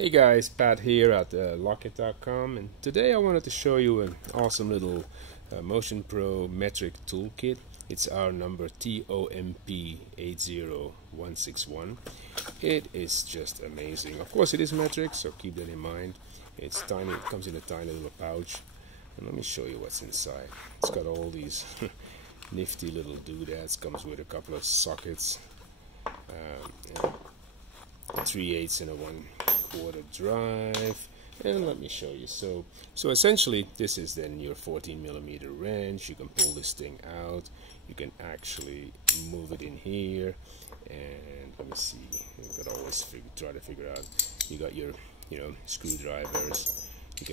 Hey guys, Pat here at Locket.com, and today I wanted to show you an awesome little Motion Pro metric toolkit. It's our number TOMP80161. It is just amazing. Of course it is metric, so keep that in mind. It's tiny, it comes in a tiny little pouch, and let me show you what's inside. It's got all these nifty little doodads, comes with a couple of sockets, and 3/8 and a 1/4 drive, and let me show you. So essentially this is then your 14mm wrench. You can pull this thing out, you can actually move it in here, and let me see, you could always try to figure out, you got your screwdrivers. You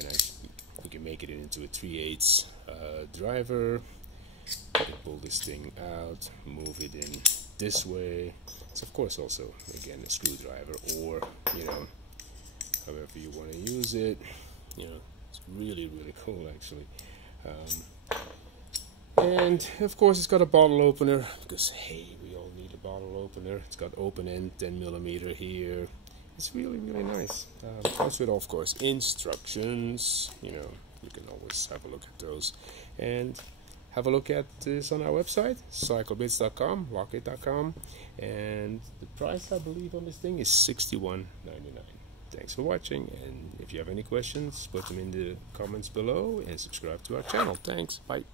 can make it into a 3/8 driver. You can pull this thing out, move it in this way. It's of course also again a screwdriver, or however you want to use it. It's really cool actually. And of course it's got a bottle opener, because hey, we all need a bottle opener. It's got open end 10mm here. It's really nice. Comes with, of course, instructions. You can always have a look at those, and have a look at this on our website, cyclebits.com, locket.com, and the price I believe on this thing is $61.99. Thanks for watching, and if you have any questions, put them in the comments below and subscribe to our channel. Thanks, bye.